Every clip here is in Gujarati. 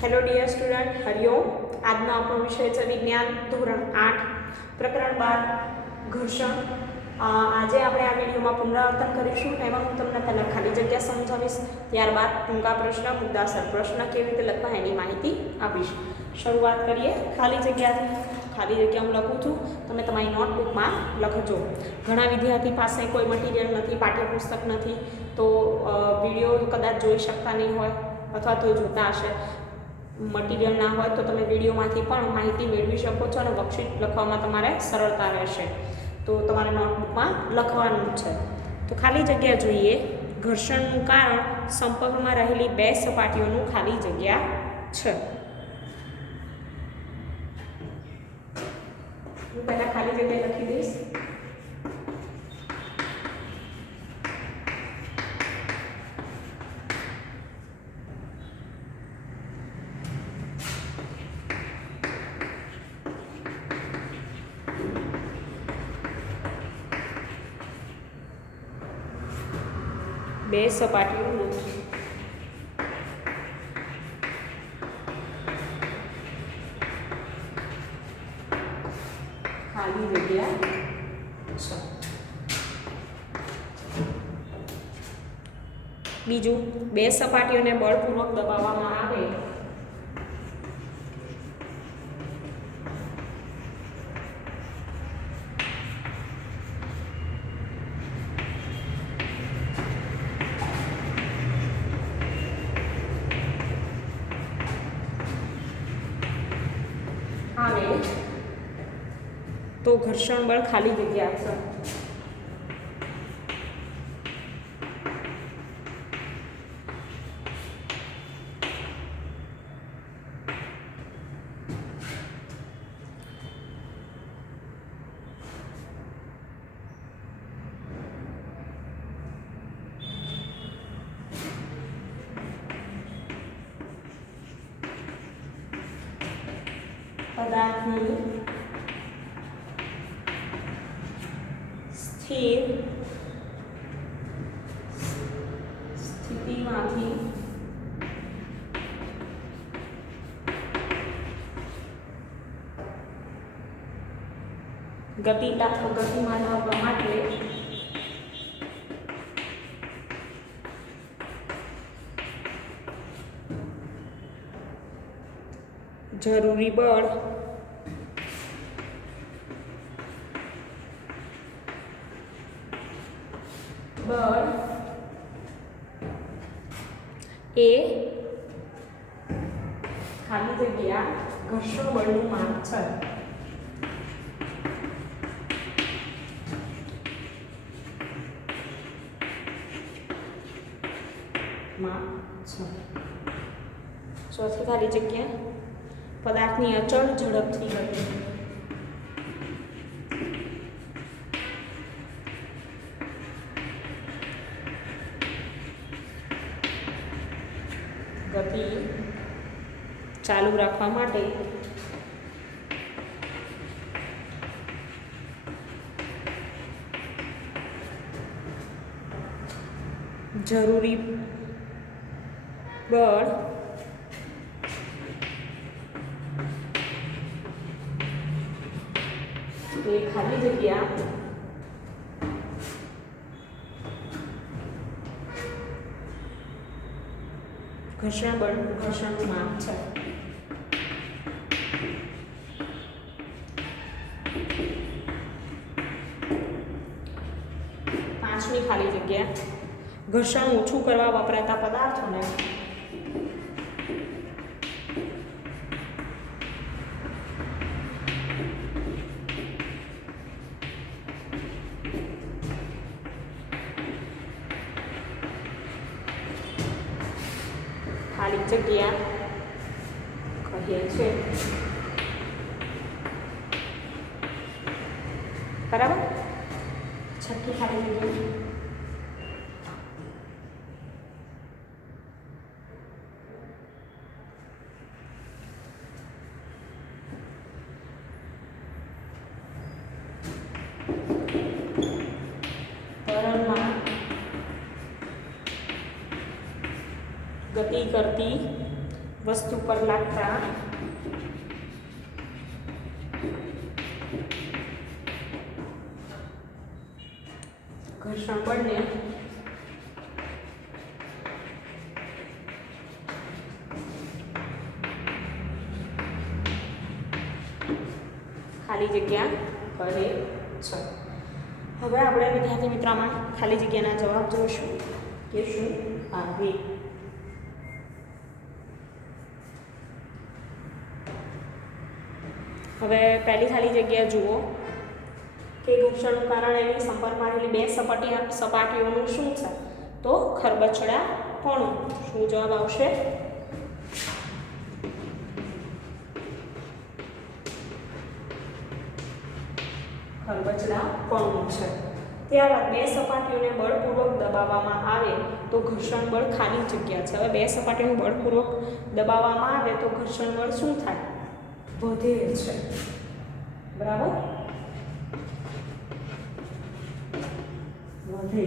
Hello dear student, Hariom. આજનો આપણો વિષય છે વિજ્ઞાન ધોરણ 8 પ્રકરણ 12 ઘર્ષણ. આજે આપણે આ વિડીયોમાં પુનરાવર્તન કરીશું. એમાં હું તમને પહેલાં ખાલી જગ્યા સમજાવીશ, ત્યારબાદ ટૂંકા પ્રશ્ન, મુદ્દાસર પ્રશ્ન કેવી રીતે લખવા એની માહિતી આપીશ. શરૂઆત કરીએ ખાલી જગ્યાથી. ખાલી જગ્યા હું લખું છું, તમે તમારી નોટબુકમાં લખજો. ઘણા વિદ્યાર્થી પાસે કોઈ મટીરિયલ નથી, પાઠ્યપુસ્તક નથી, તો વિડીયો કદાચ જોઈ શકતા નહીં હોય અથવા તો જોતા હશે. મટીરિયલ ના હોય તો તમે વિડીયોમાંથી પણ માહિતી મેળવી શકો છો અને વર્કશીટ લખવામાં તમારે સરળતા રહેશે. તો તમારે નોટબુકમાં લખવાનું છે. તો ખાલી જગ્યા જોઈએ. ઘર્ષણનું કારણ સંપર્કમાં રહેલી બે સપાટીઓનું ખાલી જગ્યા છે. હું પહેલાં ખાલી જગ્યા લખી દઈશ. બે સપાટીઓનું ખાલી જગ્યા છે. બીજું, બે સપાટીઓને બળપૂર્વક દબાવવામાં આવે તો ઘર્ષણ બળ ખાલી જગ્યા છે. પદાર્થની સ્થિર સ્થિતિમાંથી ગતિમાન લાવવા માટે જરૂરી બળ એ ખાલી જગ્યા ઘર્ષણ બળનું માપ છે. ચોથી ખાલી જગ્યા પદાર્થની અચળ ઝડપથી ગતિ ચાલુ રાખવા માટે જરૂરી બળ એ ખાલી જગ્યા ઘર્ષણનું માપ છે. પાંચમી ખાલી જગ્યા ઘર્ષણ ઓછું કરવા વપરાતા પદાર્થોને ખાલી જગ્યા કહે છે. બરાબર. છઠ્ઠી ખાલી જગ્યા તરલમાં ગતિ કરતી વસ્તુ પર લાગતા ઘર્ષણ બળને ખાલી જગ્યા કરે છે. હવે આપણે વિદ્યાર્થી મિત્રોમાં ખાલી જગ્યાના જવાબ જોઈશું કે શું આવે. હવે પહેલી ખાલી જગ્યા જુઓ કે ઘર્ષણનું કારણ એની સંપર્કમાં રહેલી બે સપાટીઓનું શું છે? તો ખરબચડાપણું. શું જવાબ આવશે? ખરબચડાપણું છે. ત્યારબાદ બે સપાટીઓને બળપૂર્વક દબાવવામાં આવે તો ઘર્ષણ બળ ખાલી જગ્યા છે. હવે બે સપાટીઓને બળપૂર્વક દબાવવામાં આવે તો ઘર્ષણ બળ શું થાય? વધે છે. બરાબર, વધે.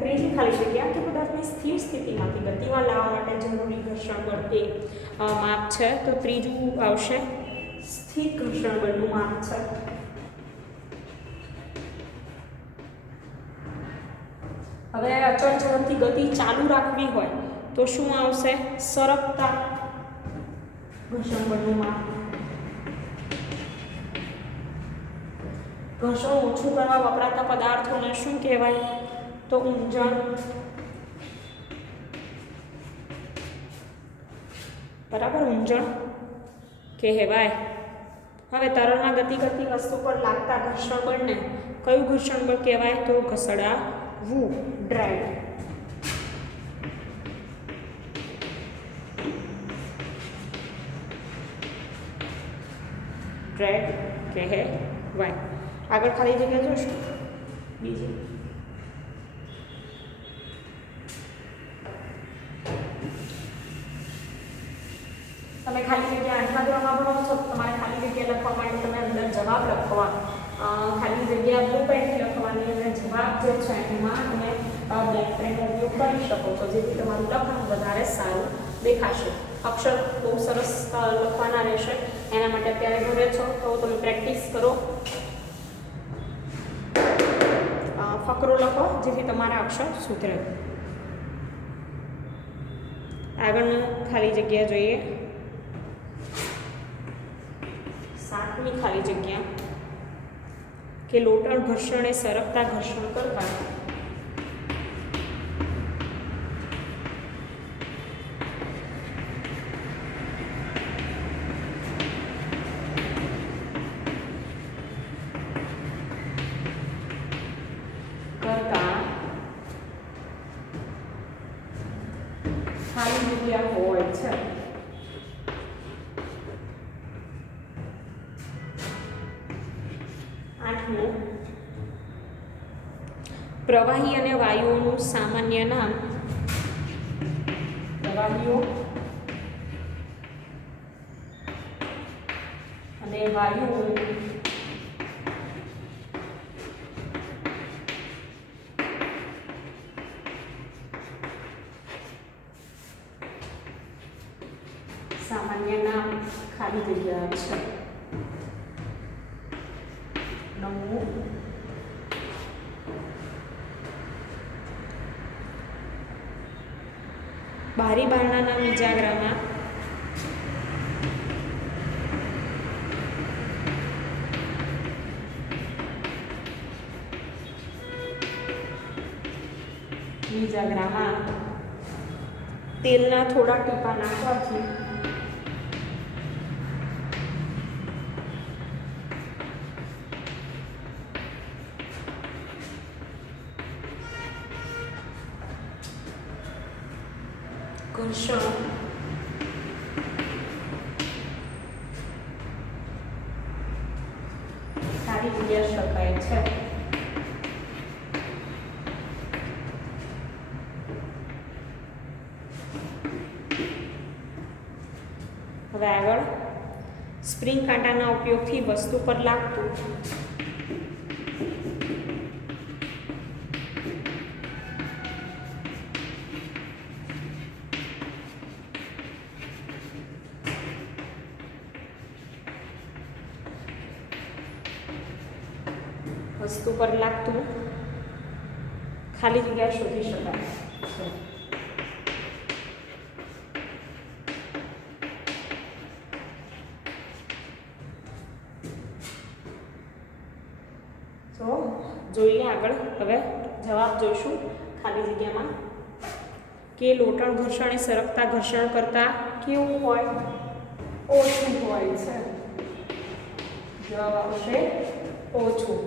ત્રીજી ખાલી જગ્યા કે પદાર્થની સ્થિર સ્થિતિમાંથી ગતિમાં લાવવા માટે જરૂરી ઘર્ષણ બળ એ માપ છે. તો ત્રીજું આવશે સ્થિર ઘર્ષણ બળનું માપ છે. હવે અચળ ઝડપથી ગતિ ચાલુ રાખવી હોય તો શું આવશે? સરકતા ઘર્ષણ બળનું માપ. ઘર્ષણ ઓછું કરવા વપરાતા પદાર્થોને શું કહેવાય? તો ઊંજણ. બરાબર, ઊંજણ કહેવાય. હવે તરલમાં ગતિ કરતી વસ્તુ પર લાગતા ઘર્ષણ બળને કયું ઘર્ષણ બળ કહેવાય? તો ઘસડાવવું, ડ્રાઈવ. ડ્રેગ કહેવાય. આગળ ખાલી જગ્યા જોશું બીજી. તમે ખાલી જગ્યા 8મા ધોરણમાં ભણો છો તો તમારે ખાલી જગ્યા લખવા માટે તમે અંદર જવાબ લખવા, ખાલી જગ્યા બ્લુ પેનથી લખવાની અને જવાબ જે છે એમાં તમે બ્લેક પેનનો ઉપયોગ કરી શકો છો, જેથી તમારું લખાણ વધારે સારું દેખાશે. અક્ષર બહુ સરસ લખવાના રહેશે. એના માટે અત્યારે ઘરે છો તો તમે પ્રેક્ટિસ કરો, ફકરો લખો જેથી તમારા અક્ષર સુધરે. આગળનું ખાલી જગ્યા જોઈએ. 7મી ખાલી જગ્યા કે લોટણ ઘર્ષણ એ સરકતા ઘર્ષણ કરતા ખાલી જગ્યા હોય છે. પ્રવાહી અને વાયુઓનું સામાન્ય નામ. પ્રવાહીઓ અને વાયુઓ સામાન્ય નામ ખાલી જગ્યા છે. 9 બારી બારણાના મિજાગરામાં તેલના થોડા ટીપા નાખવાથી ઘર્ષણ સારી જગ્યા શકાય છે. હવે આગળ સ્પ્રિંગ કાંટાના ઉપયોગથી વસ્તુ પર લાગતું વસ્તુ પર લાગતું ખાલી જગ્યા શોધી શકાય. તો જોઈએ આગળ. હવે જવાબ જોઈશું ખાલી જગ્યામાં કે લોટણ ઘર્ષણ એ સરકતા ઘર્ષણ કરતાં કેવું હોય? ઓછું હોય છે. જવાબ આવશે ઓછું.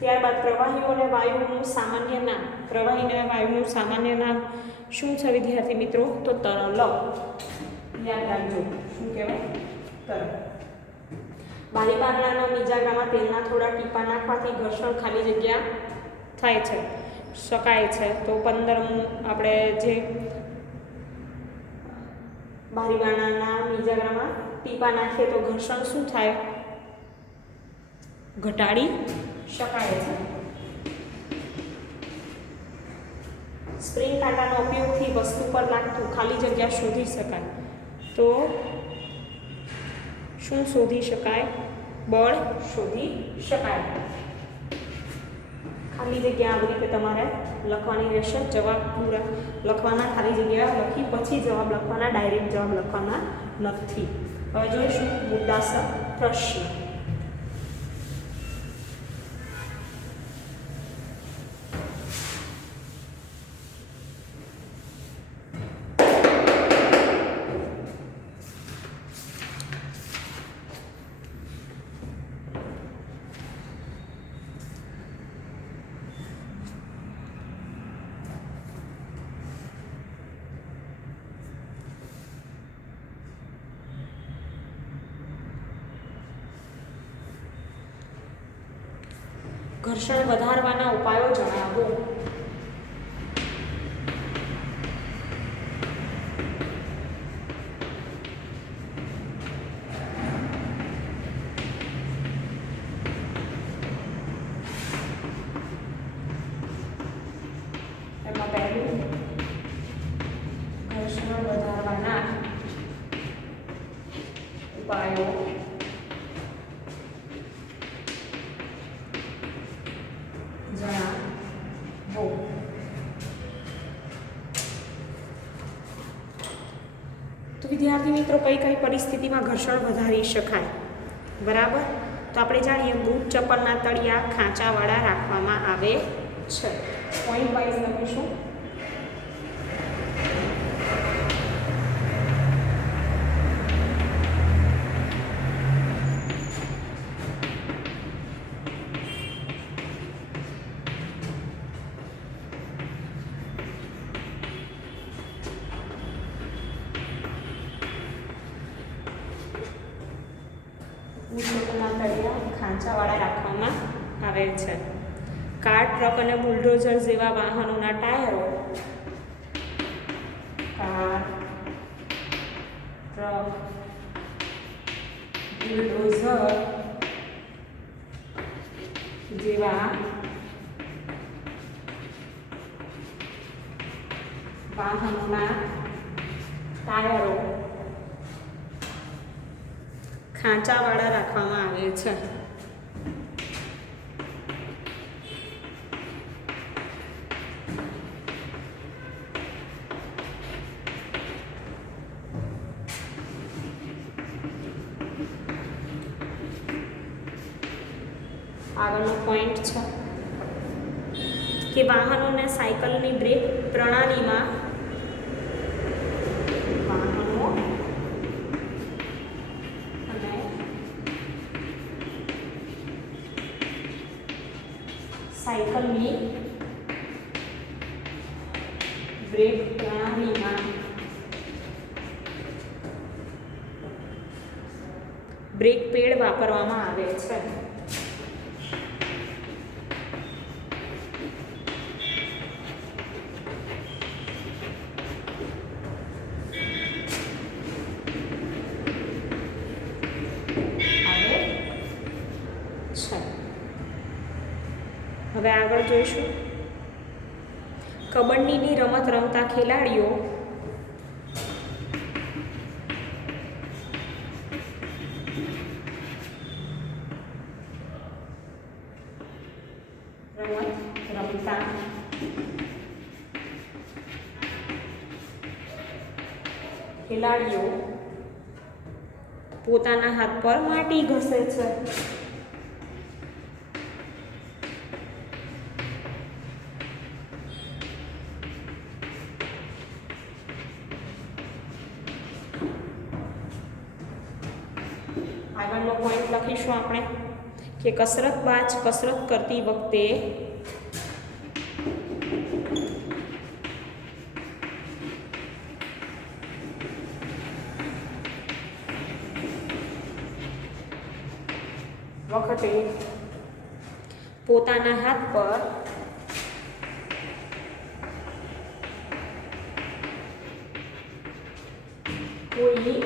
ત્યારબાદ પ્રવાહીઓ અને વાયુનું સામાન્ય નામ. પ્રવાહી અને વાયુનું સામાન્ય નામ શું છે વિદ્યાર્થી મિત્રો? તો તરલ. યાદ રાખજો, શું કહેવાય? તરલ. બારી બારણાના બીજાગામાં તેલના થોડા ટીપા નાખવાથી ઘર્ષણ ખાલી જગ્યા થાય છે, શકાય છે. તો 15મું આપણે જે બારી બારણાના બીજાગામાં ટીપા નાખીએ તો ઘર્ષણ શું થાય? ઘટાડી શકાય છે. સ્પ્રિંગ કાંટાના ઉપયોગથી વસ્તુ પર લાગતું ખાલી જગ્યા શોધી શકાય. તો શું શોધી શકાય? બળ શોધી શકાય. ખાલી જગ્યા આવી રીતે તમારે લખવાની રહેશે. જવાબ પૂરા લખવાના, ખાલી જગ્યા લખી પછી જવાબ લખવાના, ડાયરેક્ટ જવાબ લખવાના નથી. હવે જોઈશું મુદ્દાસર પ્રશ્ન. ઘર્ષણ વધારવાના ઉપાયો જણાવો. એમાં પહેલું ઘર્ષણ વધારવાના ઉપાયો જણાવો. તો વિદ્યાર્થી મિત્રો કઈ કઈ પરિસ્થિતિમાં ઘર્ષણ વધારી શકાય? બરાબર. તો આપણે જાણીએ બૂટ ચપ્પલના તળિયા ખાંચાવાળા રાખવામાં આવે છે. પોઈન્ટ વાઇઝ લખીશું. બૂટના તળિયા ખાંચાવાળા રાખવામાં આવે છે. કાર, ટ્રક અને બુલડોઝર જેવા વાહનોના ટાયરો, કાર, ટ્રક, બુલડોઝર જેવા વાહનોના ટાયરો ખાંચાવાળા રાખવામાં આવે છે. આગળનો પોઈન્ટ છે કે વાહનો અને સાયકલની બ્રેક પ્રણાલીમાં વાહનો અને સાયકલની બ્રેક પ્રણાલીમાં બ્રેક પેડ વાપરવામાં આવે છે. હવે આગળ જોઈશું કબડ્ડીની રમત રમતા ખેલાડીઓ રમતા ખેલાડીઓ પોતાના હાથ પર માટી ઘસે છે. આગળનો પોઈન્ટ લખીશું આપણે કે કસરતબાજ કસરત કરતી વખતે પોતાના હાથ પર કોઈ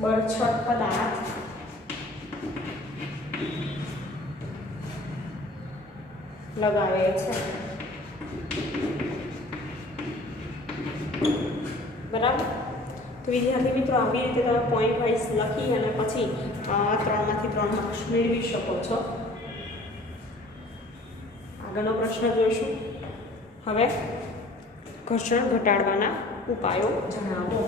બળછટ પદાર્થ લગાવે છે. બરાબર. તો વિદ્યાર્થી મિત્રો આવી રીતે તમે પોઈન્ટ વાઇઝ લખી અને પછી 3માંથી 3 માર્ક્સ મેળવી શકો છો. આગળનો પ્રશ્ન જોઈશું. હવે ઘર્ષણ ઘટાડવાના ઉપાયો જણાવો.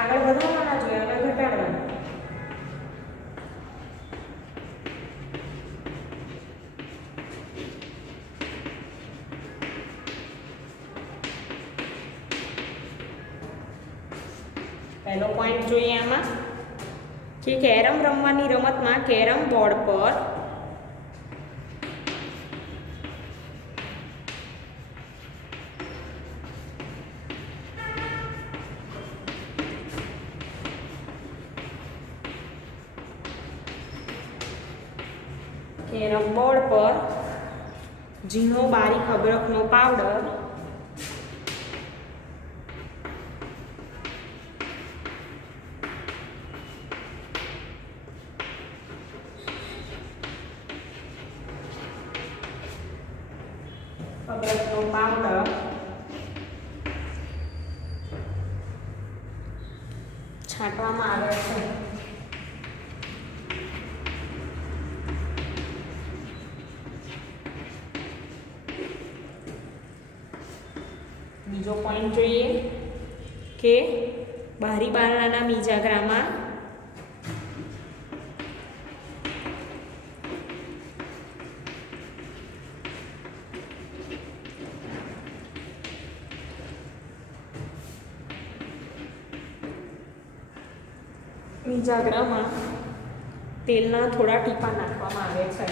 આગળ વધારવાના જોઈએ અને ઘટાડવાના. પહેલો પોઈન્ટ જોઈએ આમાં કે કેરમ રમવાની રમતમાં કેરમ બોર્ડ પર કેરમ બોર્ડ પર ઝીણો બારીક અદરકનો પાવડર છાંટવામાં આવે છે. બીજો પોઈન્ટ જોઈએ કે બારી બારણાના મિજાગરામાં તેલના થોડા ટીપા નાખવામાં આવે છે.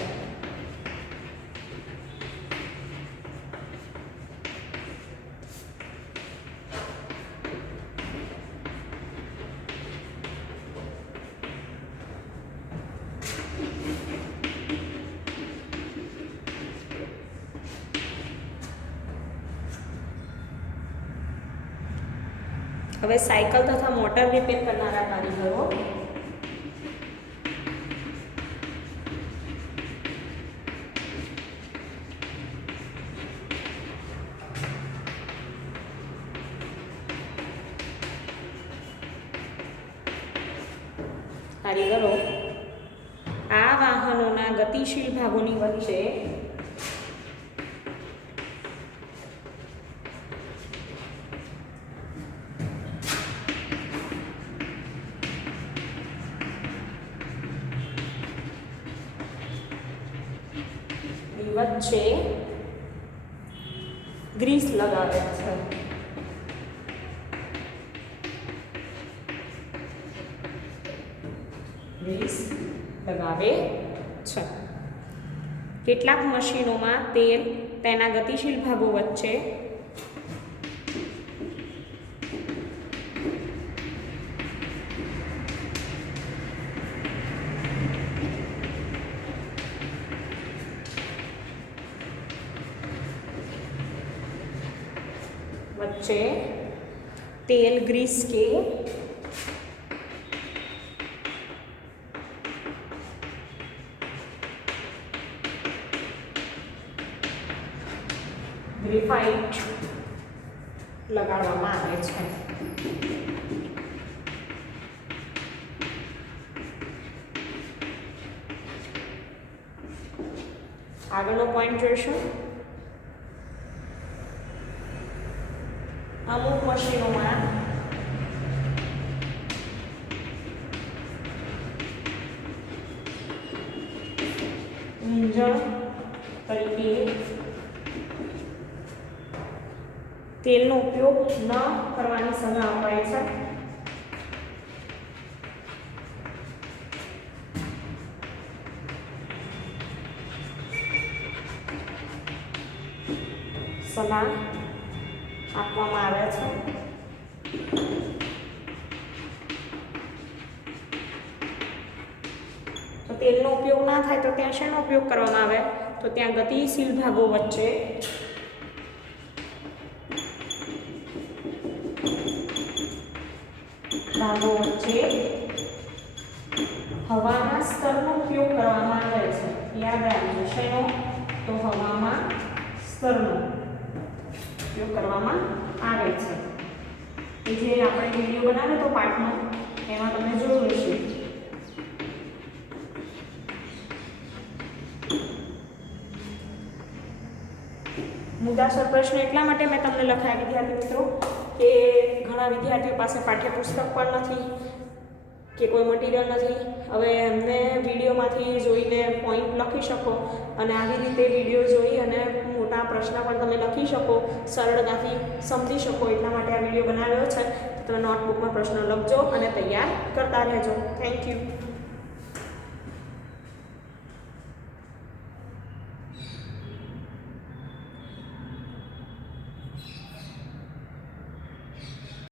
હવે સાયકલ તથા મોટર રિપેર કરનારા કારીગરો આ વાહનોના ગતિશીલ ભાગોની વચ્ચે ગ્રીસ લગાવે છે. ગ્રીસ લગાવે છે. કેટલાક મશીનોમાં તેલ તેના ગતિશીલ ભાગો વચ્ચે तेल ग्रीस के ગ્રેફાઇટ લગાડવામાં આવે છે. આગળનો પોઈન્ટ જોઈશું. અમુક મશીનોમાં ઇંજણ તરીકે તેલનો ઉપયોગ ન કરવાની સલાહ અપાય છે. સલાહ આપવામાં આવે છે. તો તેલનો ઉપયોગ ના થાય તો ત્યાં શેનો ઉપયોગ કરવામાં આવે? તો ત્યાં ગતિશીલ ભાગો વચ્ચે હવાના સ્તરનો ઉપયોગ કરવામાં આવે છે. યાદ રાખજો શેનો? તો હવાના સ્તરનો ઉપયોગ કરવામાં આવે છે. એ જે આપણે વિડીયો બનાવ્યો તો પાઠનો, એમાં તમે જોયું હશે. મુદ્દાસર પ્રશ્ન એટલા માટે મેં તમને લખાયા વિદ્યાર્થી મિત્રો કે ઘણા વિદ્યાર્થીઓ પાસે પાઠ્યપુસ્તક પણ નથી કે કોઈ મટીરિયલ નથી. હવે એમને વિડીયોમાંથી જોઈને પોઈન્ટ લખી શકો અને આવી રીતે વિડીયો જોઈ અને મોટા પ્રશ્ન પણ તમે લખી શકો, સરળતાથી સમજી શકો. એટલા માટે આ વિડીયો બનાવ્યો છે. તમે નોટબુકમાં પ્રશ્ન લખજો અને તૈયાર કરતા રહેજો. Thank you.